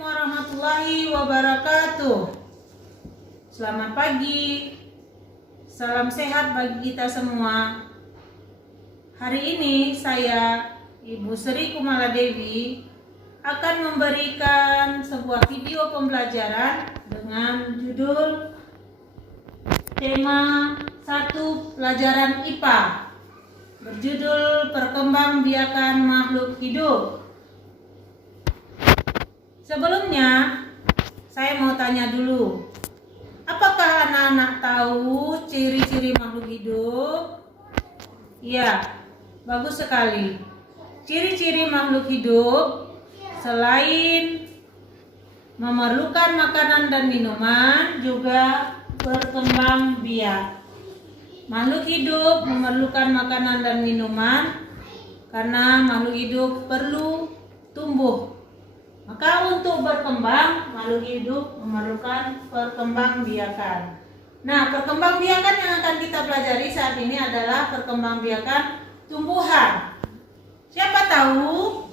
Assalamualaikum warahmatullahi wabarakatuh. Selamat pagi. Salam sehat bagi kita semua. Hari ini saya, Ibu Sri Kumala Dewi, akan memberikan sebuah video pembelajaran dengan judul tema 1 pelajaran IPA berjudul Perkembangbiakan Makhluk Hidup. Sebelumnya, saya mau tanya dulu, apakah anak-anak tahu ciri-ciri makhluk hidup? Ya, bagus sekali. Ciri-ciri makhluk hidup selain memerlukan makanan dan minuman, juga berkembang biak. Makhluk hidup memerlukan makanan dan minuman karena makhluk hidup perlu tumbuh. Maka untuk berkembang, makhluk hidup memerlukan perkembangbiakan. Nah, perkembangbiakan yang akan kita pelajari saat ini adalah perkembangbiakan tumbuhan. Siapa tahu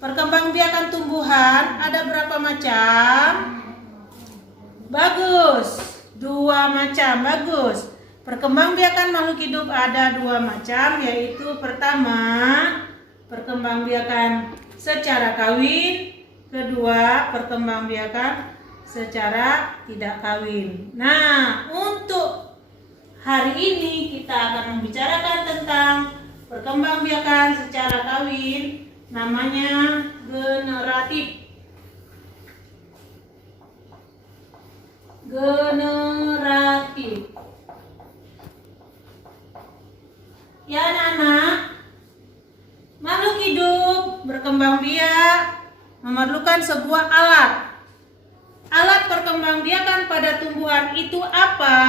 perkembangbiakan tumbuhan ada berapa macam? Bagus, 2 macam, bagus. Perkembangbiakan makhluk hidup ada 2 macam, yaitu pertama, perkembangbiakan secara kawin, kedua, perkembangbiakan secara tidak kawin. Nah, untuk hari ini kita akan membicarakan tentang perkembangbiakan secara kawin, namanya generatif. Generatif. Ya anak-anak, makhluk hidup berkembang biak memerlukan sebuah alat. Alat perkembangbiakan pada tumbuhan itu apa?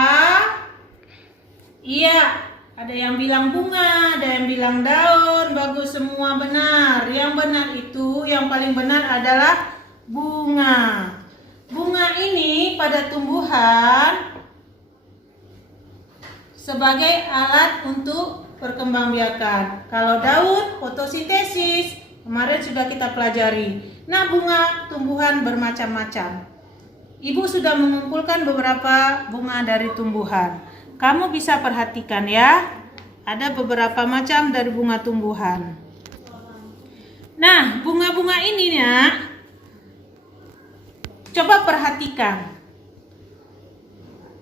Iya, ada yang bilang bunga, ada yang bilang daun. Bagus, semua benar. Yang benar itu, yang paling benar adalah bunga. Bunga ini pada tumbuhan sebagai alat untuk perkembangbiakan. Kalau daun, fotosintesis, kemarin sudah kita pelajari. Nah, bunga tumbuhan bermacam-macam. Ibu sudah mengumpulkan beberapa bunga dari tumbuhan. Kamu bisa perhatikan ya, ada beberapa macam dari bunga tumbuhan. Nah, bunga-bunga ini ya, coba perhatikan.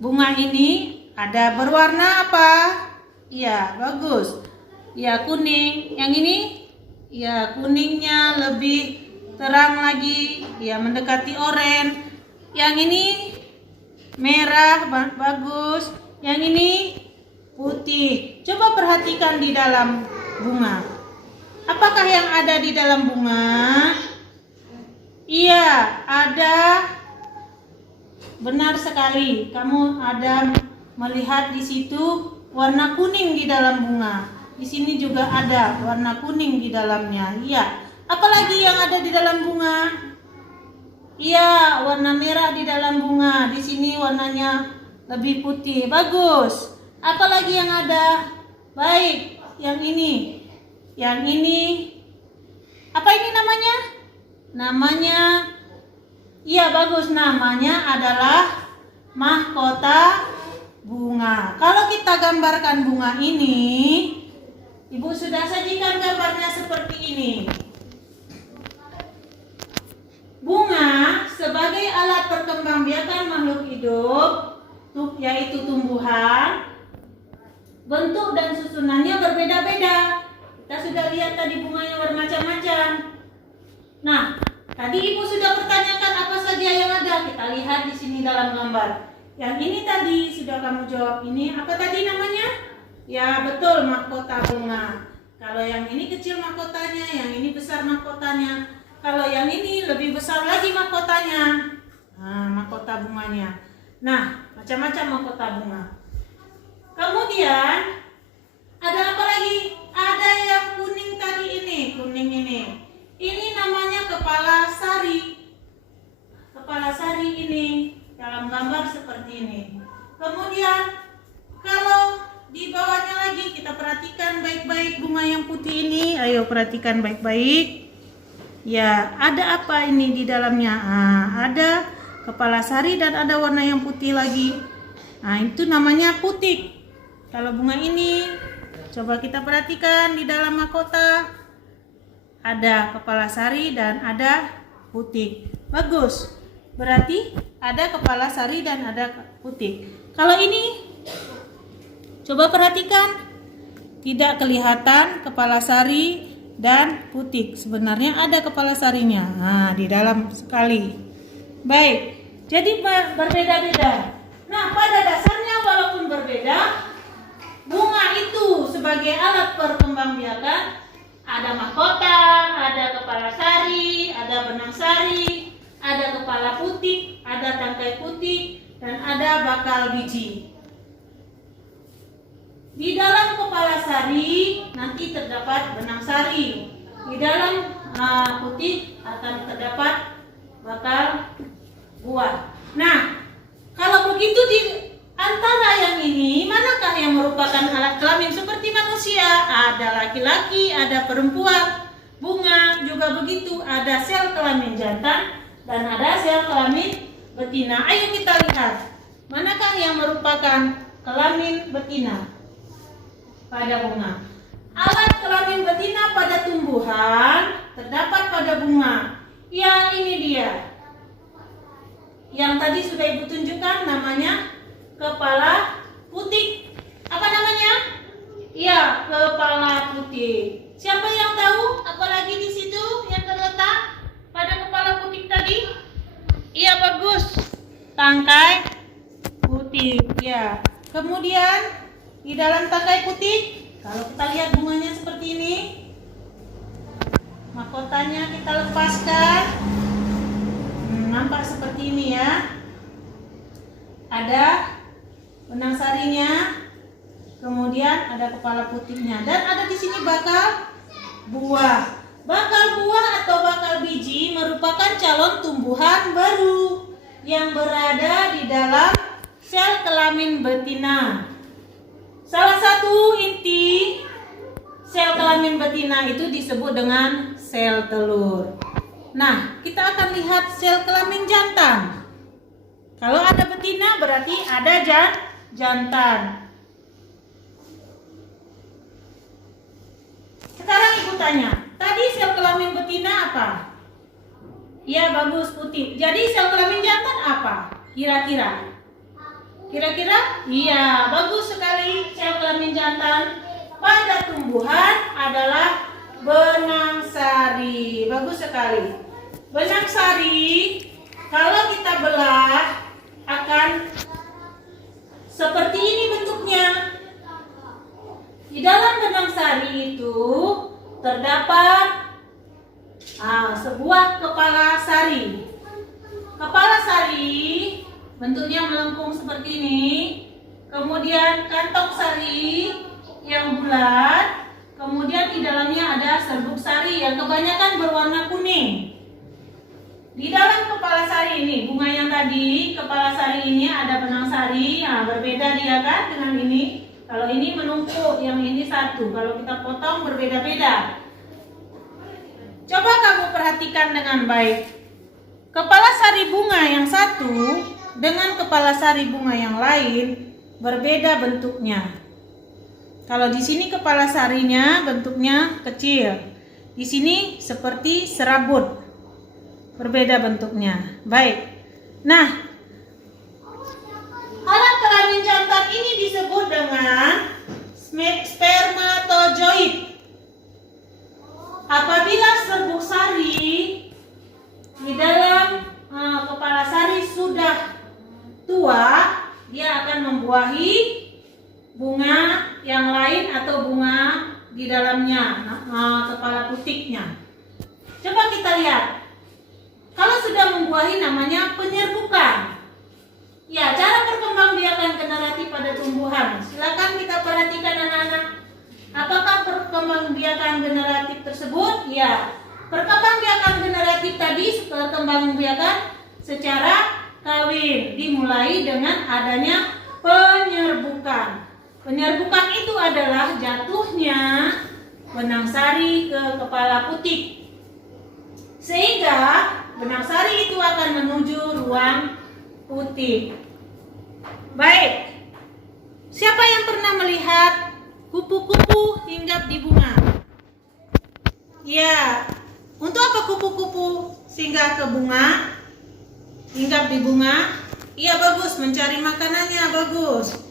Bunga ini ada berwarna apa? Ya, bagus. Ya, kuning. Yang ini? Ya, kuningnya lebih terang lagi. Ya, mendekati oranye. Yang ini merah, bagus. Yang ini putih. Coba perhatikan di dalam bunga. Apakah yang ada di dalam bunga? Iya, ada. Benar sekali. Kamu ada melihat di situ warna kuning di dalam bunga. Di sini juga ada warna kuning di dalamnya. Iya. Apalagi yang ada di dalam bunga? Iya, warna merah di dalam bunga. Di sini warnanya lebih putih. Bagus. Apalagi yang ada? Baik, yang ini. Yang ini. Apa ini namanya? Namanya, iya bagus. Namanya adalah mahkota bunga. Kalau kita gambarkan bunga ini, Ibu sudah sajikan gambarnya seperti ini. Bunga sebagai alat perkembangbiakan makhluk hidup, yaitu tumbuhan, bentuk dan susunannya berbeda-beda. Kita sudah lihat tadi bunganya bermacam-macam. Nah, tadi Ibu sudah pertanyakan apa saja yang ada. Kita lihat di sini dalam gambar. Yang ini tadi sudah kamu jawab. Ini apa tadi namanya? Ya betul, mahkota bunga. Kalau yang ini kecil mahkotanya, yang ini besar mahkotanya. Kalau yang ini lebih besar lagi mahkotanya. Nah, mahkota bunganya. Nah, macam-macam mahkota bunga. Kemudian ada apa lagi? Ada yang kuning tadi ini, kuning ini. Ini namanya kepala sari. Kepala sari ini dalam gambar seperti ini. Kemudian kalau di bawahnya lagi kita perhatikan baik-baik bunga yang putih ini. Ayo perhatikan baik-baik. Ya, ada apa ini di dalamnya? Ada kepala sari dan ada warna yang putih lagi. Itu namanya putik. Kalau bunga ini, coba kita perhatikan di dalam mahkota. Ada kepala sari dan ada putik. Bagus. Berarti ada kepala sari dan ada putik. Kalau ini, coba perhatikan. Tidak kelihatan kepala sari dan putik. Sebenarnya ada kepala sarinya. Di dalam sekali. Baik. Jadi berbeda-beda. Nah, pada dasarnya walaupun berbeda, bunga itu sebagai alat perkembangbiakan ada mahkota, ada kepala sari, ada benang sari, ada kepala putik, ada tangkai putik, dan ada bakal biji. Di dalam kepala sari nanti terdapat benang sari. Di dalam putik akan terdapat bakal buah. Nah, kalau begitu di antara yang ini, manakah yang merupakan alat kelamin seperti manusia? Ada laki-laki, ada perempuan. Bunga juga begitu, ada sel kelamin jantan dan ada sel kelamin betina. Ayo kita lihat, manakah yang merupakan kelamin betina pada bunga. Alat kelamin betina pada tumbuhan terdapat pada bunga. Ya, ini dia. Yang tadi sudah Ibu tunjukkan namanya kepala putik. Apa namanya? Ya, kepala putik. Siapa yang tahu apalagi di situ yang terletak pada kepala putik tadi? Iya, bagus. Tangkai putik. Ya. Kemudian di dalam tangkai putik, kalau kita lihat bunganya seperti ini, mahkotanya kita lepaskan, nampak seperti ini ya. Ada benang sarinya, kemudian ada kepala putiknya, dan ada di sini bakal buah. Bakal buah atau bakal biji merupakan calon tumbuhan baru yang berada di dalam sel kelamin betina. Salah satu inti sel kelamin betina itu disebut dengan sel telur. Nah, kita akan lihat sel kelamin jantan. Kalau ada betina berarti ada jantan. Sekarang Ibu tanya, tadi sel kelamin betina apa? Ya, bagus, putih. Jadi sel kelamin jantan apa? Kira-kira? Iya, bagus sekali. Sel kelamin jantan pada tumbuhan adalah benang sari. Bagus sekali. Benang sari kalau kita belah akan seperti ini bentuknya. Di dalam benang sari itu terdapat sebuah kepala sari. Kepala sari bentuknya melengkung seperti ini. Kemudian kantong sari yang bulat. Kemudian di dalamnya ada serbuk sari yang kebanyakan berwarna kuning. Di dalam kepala sari ini, bunga yang tadi, kepala sari ini ada benang sari. Berbeda dia kan dengan ini. Kalau ini menumpuk, yang ini satu. Kalau kita potong berbeda-beda. Coba kamu perhatikan dengan baik. Kepala sari bunga yang satu dengan kepala sari bunga yang lain berbeda bentuknya. Kalau di sini kepala sarinya bentuknya kecil, di sini seperti serabut, berbeda bentuknya. Baik. Nah, alat kelamin jantan ini disebut dengan spermatozoid. Apabila serbuk sari di dalam kepala sari sudah tua, dia akan membuahi bunga yang lain atau bunga di dalamnya, kepala putiknya. Coba kita lihat. Kalau sudah membuahi namanya penyerbukan. Ya, cara perkembangbiakan generatif pada tumbuhan. Silakan kita perhatikan anak-anak. Apakah perkembangbiakan generatif tersebut? Ya, perkembangbiakan generatif tadi perkembangbiakan secara kawin, dimulai dengan adanya penyerbukan. Penyerbukan itu adalah jatuhnya benang sari ke kepala putik. sehingga benang sari itu akan menuju ruang putih. Baik, siapa yang pernah melihat kupu-kupu hinggap di bunga? Ya, untuk apa kupu-kupu singgah ke bunga? Hinggap di bunga? Iya, bagus, mencari makanannya, bagus.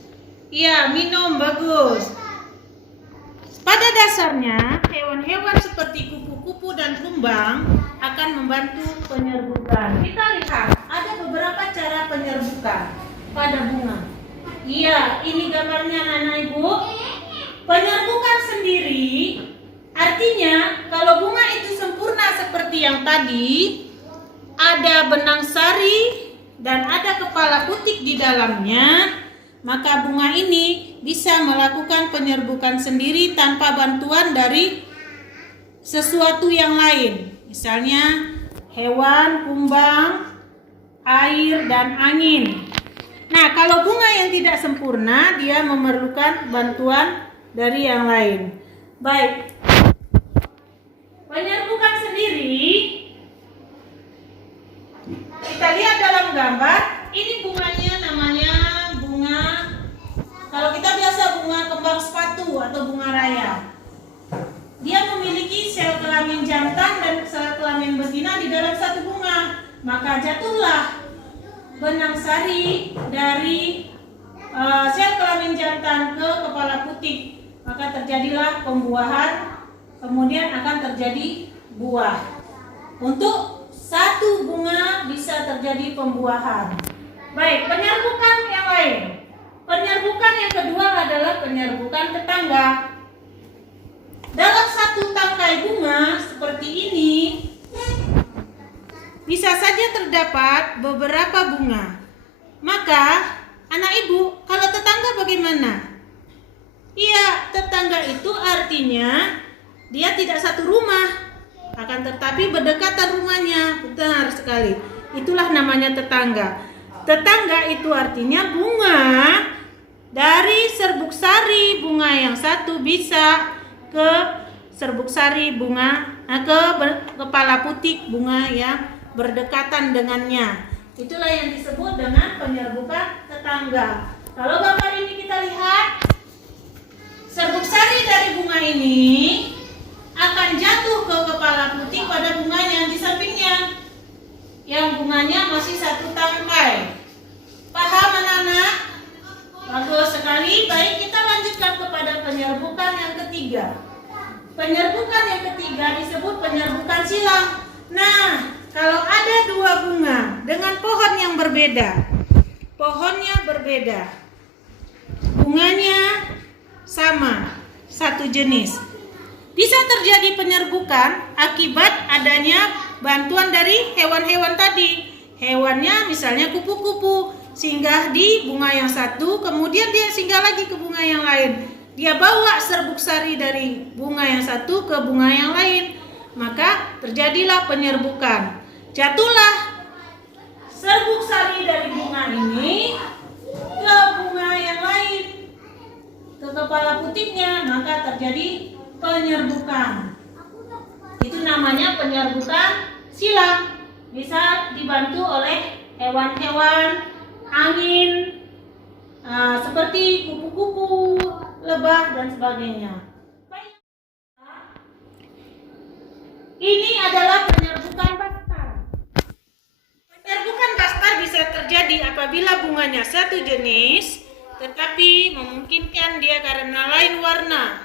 Iya, minum, bagus. Pada dasarnya, hewan-hewan seperti kupu-kupu dan kumbang akan membantu penyerbukan. Kita lihat, ada beberapa cara penyerbukan pada bunga. Iya, ini gambarnya anak-anak ibu. Penyerbukan sendiri artinya kalau bunga itu sempurna seperti yang tadi, ada benang sari dan ada kepala putik di dalamnya, maka bunga ini bisa melakukan penyerbukan sendiri tanpa bantuan dari sesuatu yang lain. Misalnya hewan, kumbang, air, dan angin. Nah, kalau bunga yang tidak sempurna, dia memerlukan bantuan dari yang lain. Baik. Penyerbukan sendiri, kita lihat dalam gambar, ini bunganya namanya bunga, kalau kita biasa bunga kembang sepatu atau bunga raya. Dia memiliki sel kelamin jantan dan sel kelamin betina di dalam satu bunga. Maka jatuhlah benang sari dari sel kelamin jantan ke kepala putik. Maka terjadilah pembuahan, kemudian akan terjadi buah. Untuk satu bunga bisa terjadi pembuahan. Baik, penyerbukan yang lain. Penyerbukan yang kedua adalah penyerbukan tetangga. Dalam satu tangkai bunga seperti ini, bisa saja terdapat beberapa bunga. Maka, anak ibu, kalau tetangga bagaimana? Iya, tetangga itu artinya dia tidak satu rumah, akan tetapi berdekatan rumahnya. Benar sekali. Itulah namanya tetangga. Tetangga itu artinya bunga dari serbuk sari bunga yang satu bisa ke serbuk sari bunga, ke kepala putik bunga yang berdekatan dengannya. Itulah yang disebut dengan penyerbukan tetangga. Kalau gambar ini kita lihat, serbuk sari dari bunga ini akan jatuh ke kepala putik pada bunganya yang di sampingnya, yang bunganya masih satu tangkai. Paham anak-anak? Bagus sekali. Baik, kita lanjutkan kepada penyerbukan yang ketiga. Penyerbukan yang ketiga disebut penyerbukan silang. Nah, kalau ada dua bunga dengan pohon yang berbeda, pohonnya berbeda, bunganya sama, satu jenis, bisa terjadi penyerbukan akibat adanya bantuan dari hewan-hewan tadi. Hewannya misalnya kupu-kupu singgah di bunga yang satu, kemudian dia singgah lagi ke bunga yang lain. Dia bawa serbuk sari dari bunga yang satu ke bunga yang lain, maka terjadilah penyerbukan. Jatuhlah serbuk sari dari bunga ini ke bunga yang lain, ke kepala putiknya, maka terjadi penyerbukan. Itu namanya penyerbukan silang. Bisa dibantu oleh hewan-hewan, angin, seperti kupu-kupu, lebah, dan sebagainya. Ini adalah penyerbukan bastar. Penyerbukan bastar bisa terjadi apabila bunganya satu jenis, tetapi memungkinkan dia karena lain warna,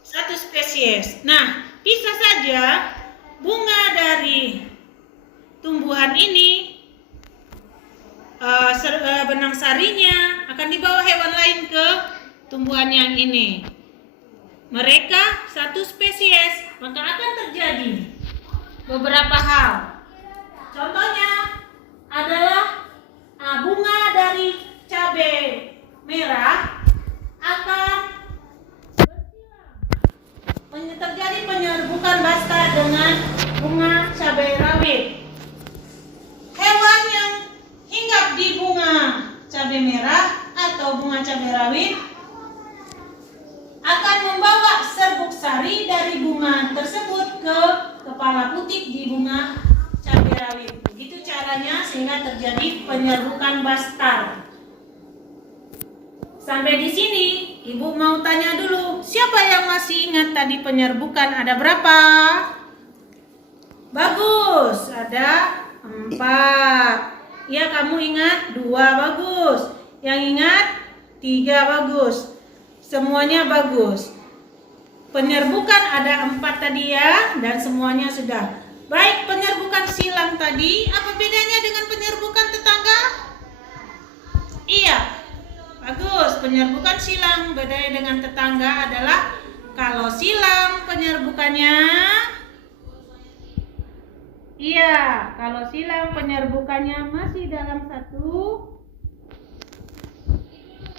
satu spesies. Nah, bisa saja bunga dari tumbuhan ini, benang sarinya akan dibawa hewan lain ke tumbuhan yang ini. Mereka satu spesies, maka akan terjadi beberapa hal. Contohnya adalah bunga dari cabai merah akan bersilang. Terjadi penyerbukan basta dengan bunga cabai rawit. Hewan yang hinggap di bunga cabai merah atau bunga cabai rawit akan membawa serbuk sari dari bunga tersebut ke kepala sehingga terjadi penyerbukan bastar. Sampai di sini, Ibu mau tanya dulu, siapa yang masih ingat tadi penyerbukan ada berapa? Bagus, ada 4. Ya, kamu ingat 2, bagus. Yang ingat 3, bagus. Semuanya bagus. Penyerbukan ada 4 tadi ya, dan semuanya sudah. Baik, penyerbukan silang tadi, apa bedanya dengan penyerbukan tetangga? Iya, bagus. Penyerbukan silang bedanya dengan tetangga adalah kalau silang penyerbukannya, iya, kalau silang penyerbukannya masih dalam satu.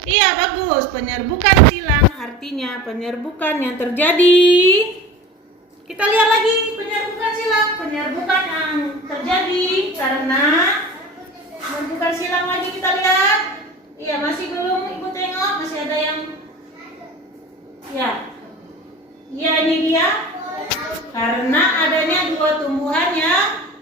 Iya, bagus. Penyerbukan silang artinya penyerbukan yang terjadi. Kita lihat lagi penyerbukan silang. Penyerbukan yang terjadi karena penyerbukan silang lagi kita lihat. Iya, masih belum Ibu tengok, masih ada yang. Ya. Iya, ini dia. Karena adanya 2 tumbuhan yang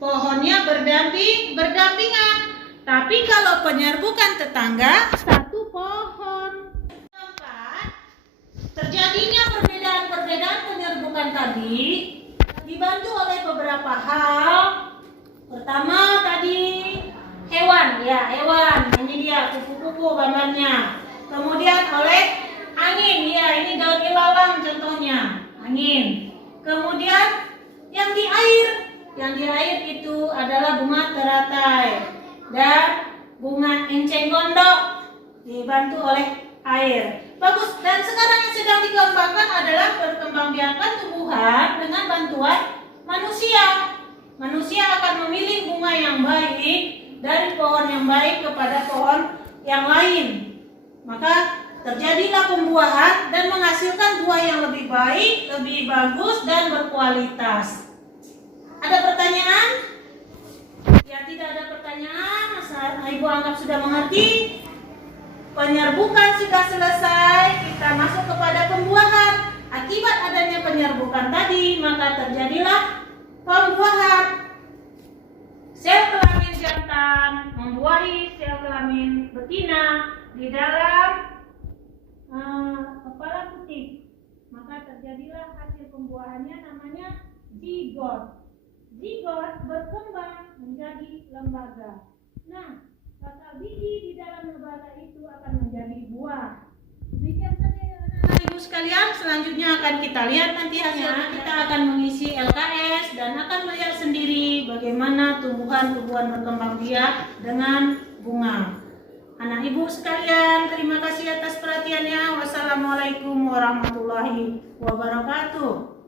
pohonnya berdampingan. Tapi kalau penyerbukan tetangga, 1 pohon. Tempat terjadinya perbedaan penyerbukan tadi dibantu oleh beberapa hal. Pertama tadi hewan, ya hewan. Ini dia kupu-kupu gambarnya. Kemudian oleh angin, ya ini daun ilalang contohnya, angin. Kemudian yang di air itu adalah bunga teratai. Dan bunga enceng gondok dibantu oleh air. Bagus. Dan sekarang yang sedang dikembangkan adalah perkembangbiakan tumbuhan dengan bantuan manusia. Manusia akan memilih bunga yang baik dari pohon yang baik kepada pohon yang lain. Maka terjadilah pembuahan dan menghasilkan buah yang lebih baik, lebih bagus dan berkualitas. Ada pertanyaan? Ya, tidak ada pertanyaan. Ibu anggap sudah mengerti. Penyerbukan sudah selesai. Kita masuk kepada pembuahan. Akibat adanya penyerbukan tadi, maka terjadilah pembuahan. Sel kelamin jantan membuahi sel kelamin betina di dalam kepala putih. Maka terjadilah hasil pembuahannya namanya zigot. Zigot berkembang menjadi lembaga. Nah, bakal biji di dalam lembaga itu akan menjadi buah. Demikian saja anak-anak ibu sekalian. Selanjutnya akan kita lihat nanti hasilnya. Kita akan mengisi LKS dan akan melihat sendiri bagaimana tumbuhan-tumbuhan berkembang biak dengan bunga. Anak ibu sekalian, terima kasih atas perhatiannya. Wassalamualaikum warahmatullahi wabarakatuh.